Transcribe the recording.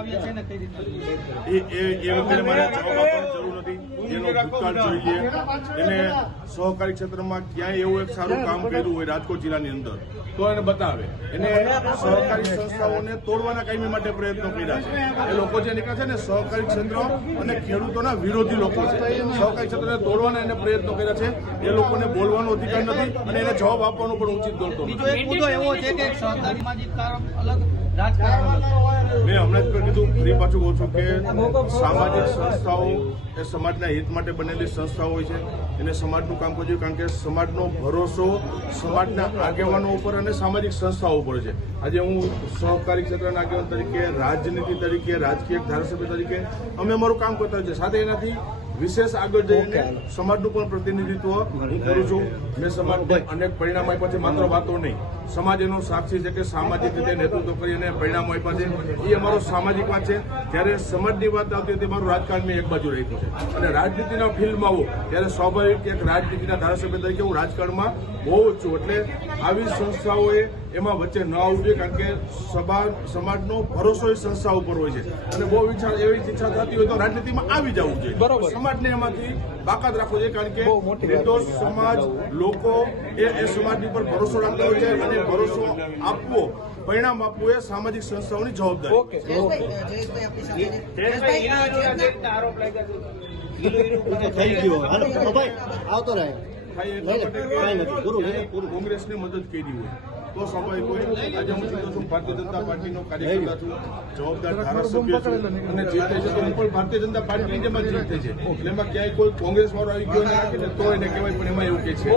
આવ્યા છે ને કઈ રીતે એ વખતે મારે જવાબ આપવાની જરૂર નથી. એનો ભૂતકાળ જોઈએ, એને સહકારી ક્ષેત્રમાં ક્યાંય એવું એક સારું કામ કર્યું હોય રાજકોટ જિલ્લાની અંદર તો એને બતાવે. એને સહકારી સંસ્થાઓને તોડવાના કાયમી માટે પ્રયત્નો કર્યા છે. એ લોકો જે નીકળે છે ને સહકારી ક્ષેત્ર અને ખેડૂતોના વિરોધી લોકો છે. સહકારી ક્ષેત્રને તોડવાના એને પ્રયત્નો કર્યા છે. એ લોકોને બોલવાનો અધિકાર નથી અને એને જવાબ આપવાનો પણ ઉચિત ગણતો નથી. બીજો એક મુદ્દો એવો છે કે સહકારી સામાજિક કામ અલગ, રાજકારણ અલગ. મેં હમણાં જ કીધું, ફરી પાછું કહું છું કે સામાજિક સંસ્થાઓ એ સમાજના હિત માટે બનેલી સંસ્થાઓ હોય છે. એને સમાજનું કામ કરવું જોઈએ, કારણ કે સમાજનો ભરોસો સમાજના આગેવાનો ઉપર અને સામાજિક સંસ્થાઓ ઉપર છે. આજે હું સહકારી ક્ષેત્રના આગેવાન તરીકે, રાજનીતિ તરીકે, રાજકીય ધારાસભ્ય તરીકે અમે અમારું કામ કરતા હોઈએ છીએ. સાથે એનાથી વિશેષ આગળ જઈને સમાજનું પણ પ્રતિનિધિત્વ હું કરું છું. મેં સમાજને અનેક પરિણામ આપ્યા છે, માત્ર વાતો નહીં. સમાજ એનો સાક્ષી છે કે સામાજિક રીતે નેતૃત્વ કરી અને પરિણામો આપ્યા છે. એ અમારો સામાજિક વાત છે. જ્યારે સમાજની વાત આવતી હતી મારું રાજકારણ મેં એક બાજુ રાખ્યું છે. અને રાજનીતિના ફિલ્ડમાં આવું ત્યારે સ્વાભાવિક એક રાજનીતિના ધારાસભ્ય તરીકે હું રાજકારણમાં બહુ જ છું. એટલે આવી સંસ્થાઓએ એમાં વચ્ચે ન આવવું જોઈએ, કારણ કે સમાજનો ભરોસો એ સંસ્થા ઉપર હોય છે. અને બહુ એવી ઈચ્છા થતી હોય તો રાજનીતિમાં આવી જવું જોઈએ. બરોબર, સમાજને એમાંથી બાકાત રાખવો જોઈએ, કારણ કે નિર્દોષ સમાજ લોકો એ સમાજની પર ભરોસો રાખતા હોય છે. અને ભરોસો આપવો, પરિણામ આપવું એ સામાજિક સંસ્થાઓની જવાબદારી છે. કોંગ્રેસને મદદ કરી હોય તો સ્વાભાવિક હોય. આજે હું જીતો છું, ભારતીય જનતા પાર્ટીનો કાર્યકર્તા છું, જવાબદાર ધારાસભ્ય છું અને જીતે છે તો હું પણ ભારતીય જનતા પાર્ટીની જેમ જ જીતે છે. એટલે એમાં ક્યાંય કોઈ કોંગ્રેસ વાળો આવી ગયો રાખીને તો એને કહેવાય, પણ એમાં એવું કે છે